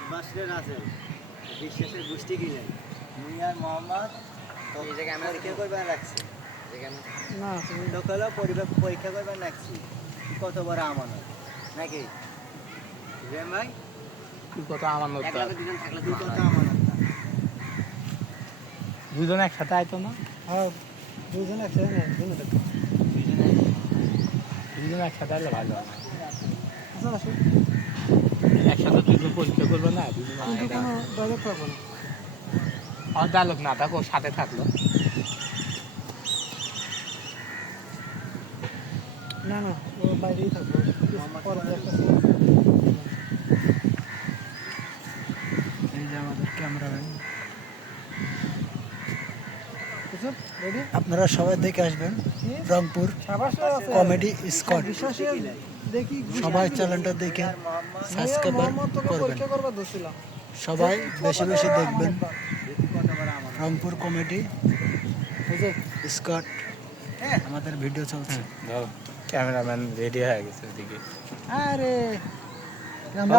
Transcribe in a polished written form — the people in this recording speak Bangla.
আব্বাসের আছে বিশ্বাসের গোষ্ঠী কিনে মুই আর মোহাম্মদ এই জায়গায় আমরা পরীক্ষা করবার রাখছি না তুমি লোকাল পরীক্ষা করবার রাখছি কত বড় আমানত নাকি রে ভাই তুই কত আমানত দুজন থাকলে তুই কত আমানত দুজন একসাথে আইতো না হ্যাঁ দুজন একসাথে না দুজন একসাথে আইলে ভালো হয় আচ্ছা আসুন একসাথে দুজন পরীক্ষা করবে না দুজন কোনো ডায়লগ পাবো না আর ডায়লগ না থাকো সাথে থাকলো না না ও বাইরেই থাকবো এই যে আমাদের ক্যামেরাম্যান আপনারা সবাই দেখে আসবেন রংপুর কমেডি স্কট সবাই চ্যানেলটা দেখে সাবস্ক্রাইব করবেন সবাই বেশি বেশি দেখবেন রংপুর কমেডি স্কট আমাদের ভিডিও চলছে ক্যামেরাম্যান রেডি হয়ে গেছে ওদিকে আরে আমরা